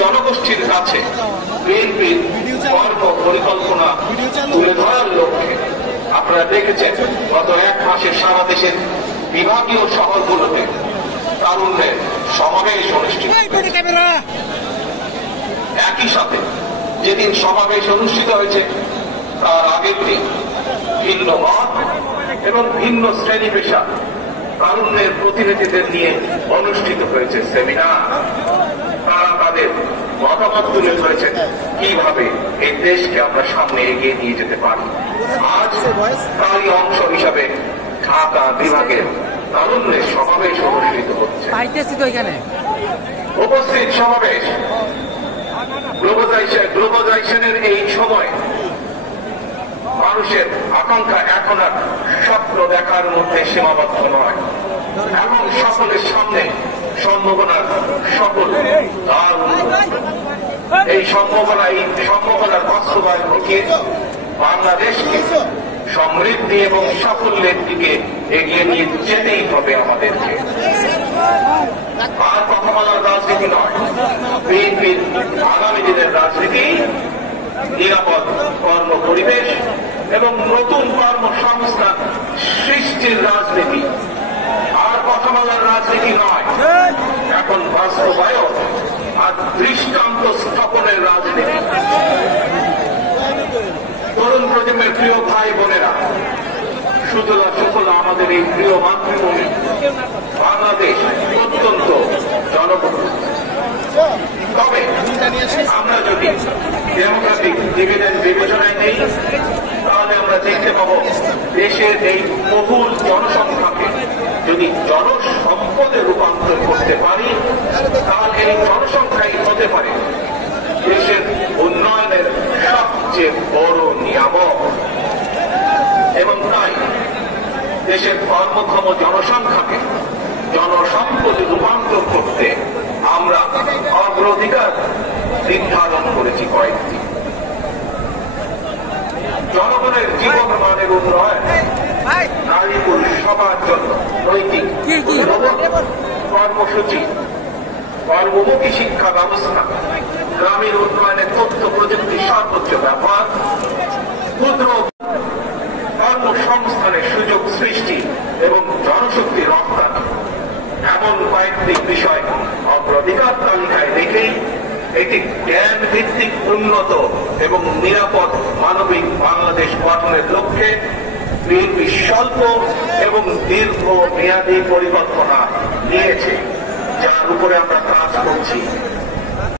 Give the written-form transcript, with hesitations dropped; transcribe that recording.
জনগোষ্ঠীর কাছে বিএনপির কর্ম পরিকল্পনা তুলে ধরার লক্ষ্যে আপনারা দেখেছেন গত 1 মাসে সারা দেশের বিভাগীয় শহরগুলোতে তারুণ্যের সমাবেশ অনুষ্ঠিত। একই সাথে যেদিন সমাবেশ অনুষ্ঠিত হয়েছে তার আগের দিন ভিন্ন মত এবং ভিন্ন শ্রেণী পেশা তারুণ্যের প্রতিনিধিদের নিয়ে অনুষ্ঠিত হয়েছে সেমিনার। তারা তাদের মতামত তুলে ধরেছেন কিভাবে এই দেশকে আমরা সামনে এগিয়ে নিয়ে যেতে পারি। আজ তারই অংশ হিসাবে ঢাকা বিভাগের তারুণ্যের সমাবেশ অনুষ্ঠিত হচ্ছে। উপস্থিত সমাবেশ গ্লোবালাইজেশনের এই সময় মানুষের আকাঙ্ক্ষা এখন আর স্বপ্ন দেখার মধ্যে সীমাবদ্ধ নয়, এখন সকলের সামনে সম্ভাবনার সকল এই সম্ভাবনার বাস্তবায়ন ঘটিয়ে বাংলাদেশকে সমৃদ্ধি এবং সাফল্যের দিকে এগিয়ে নিয়ে যেতেই হবে আমাদেরকে। আর কথা বলার রাজনীতি নয়, বিএনপির আগামী দিনের রাজনীতি নিরাপদ কর্ম পরিবেশ এবং নতুন কর্মসংস্থান সৃষ্টির রাজনীতি। আর কথা বলার রাজনীতি নয়, এখন বাস্তবায়ন আর দৃষ্টান্ত স্থাপনের রাজনীতি। তরুণ প্রজন্মের প্রিয় ভাই বোনেরা, সুজলা সুফলা আমাদের এই প্রিয় মাতৃভূমি বাংলাদেশ অত্যন্ত জনবহুল। তবে আমরা যদি ডেমোক্রেটিক ডিভিডেন্ড বিবেচনায় নেই তাহলে আমরা দেখতে পাবো দেশের এই বহুল জনসংখ্যাকে যদি জনসম্পদে রূপান্তর করতে পারি তাহলে এই জনসংখ্যাই হতে পারে দেশের উন্নয়নের সবচেয়ে বড় নিয়ামক। এবং তাই দেশের কর্মক্ষম জনসংখ্যাকে জনসম্পদে রূপান্তর করতে আমরা অগ্রাধিকার নির্ধারণ করেছি কয়েকটি। জনগণের জীবন মানের উন্নয়ন, নারী পুরুষ সবার জন্য নৈতিক কর্মসূচি, কর্মমুখী শিক্ষা ব্যবস্থা, গ্রামীণ উন্নয়নের তথ্য প্রযুক্তির সর্বোচ্চ ব্যবহার, ক্ষুদ্র কর্মসংস্থানের সুযোগ সৃষ্টি এবং জনশক্তি রপ্তানি এমন কয়েকটি বিষয় অগ্রাধিকার তালিকায় রেখেই একটি জ্ঞান ভিত্তিক উন্নত এবং নিরাপদ মানবিক বাংলাদেশ গঠনের লক্ষ্যে বিএনপি স্বল্প এবং দীর্ঘ মেয়াদী পরিকল্পনা নিয়েছে, যার উপরে আমরা কাজ করছি।